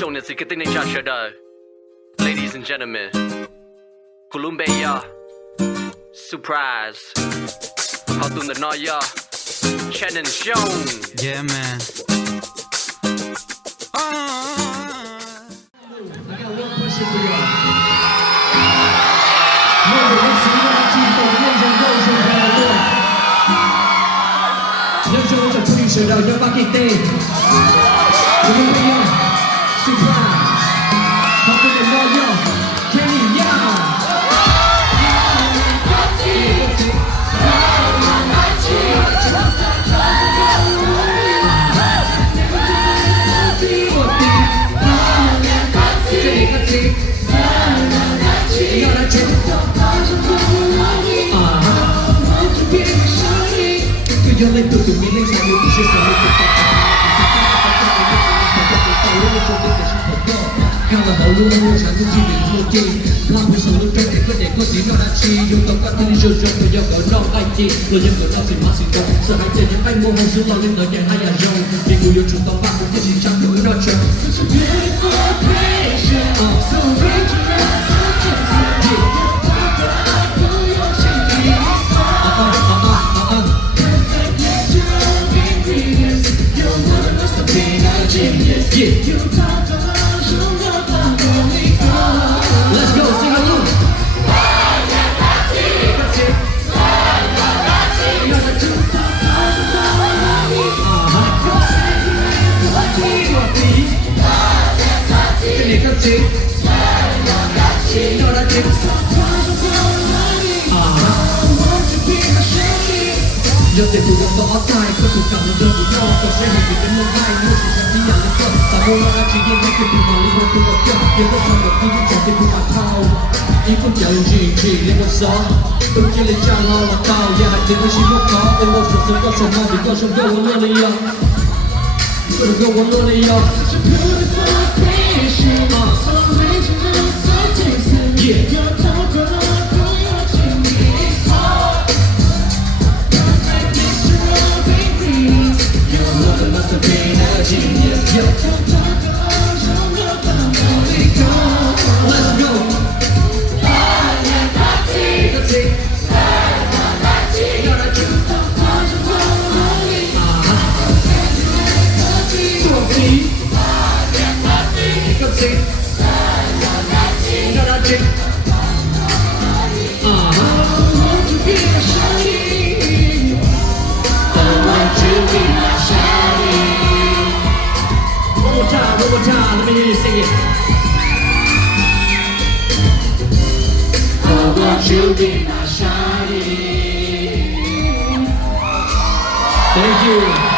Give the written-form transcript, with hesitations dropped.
兄弟是肯定能下去的 ，Ladies and gentlemen， Columbia Supryze， 好懂的那呀 ，cheng and Yeah man。Sự đầu cho Pakite Columbia Supryze Học từ đền đo yo Kenya Yo le doy tu miel en salud y si está loco Cao là bảo luôn luôn chẳng có gì để mua chi Làm một số lúc trong để có gì nó đã chi Dùng tóc các thân rượu rộng rồi do cỡ non anh chi Rồi dân cỡ non thì mắt xin công Sợ hãy chơi những anh mua hồng xuống lo lên nở nhẹ hay là râu Vì người yêu chúng tao vang một cái gì chẳng cỡ nó chờ Such a beautiful creation So rich and Let's go, sing along. Giờ để phụ được tỏ tài, có thuộc cảm một đơn của nhau Còn sẽ hình đến lần hai, nếu chỉ chẳng đi nhận được Ta mua ra chỉ nhìn ngay cái tình mà linh hồn tôi gặp nhau Nếu có xong được những chẳng thì cũng mà thao Ý không nhận gì lên một gió Tôi chỉ lên trang lo là tao Yeah, hãy đến với chỉ một có Em một sự sống có sống ngon vì con sống go one luôn đi yo Con go one luôn đi yo Such a beautiful creation So original, so tasty Yeah Your talk, girl, genius, yo. Let's go. That's it. One more time, let me hear you sing it. I want you to be my shining. Thank you.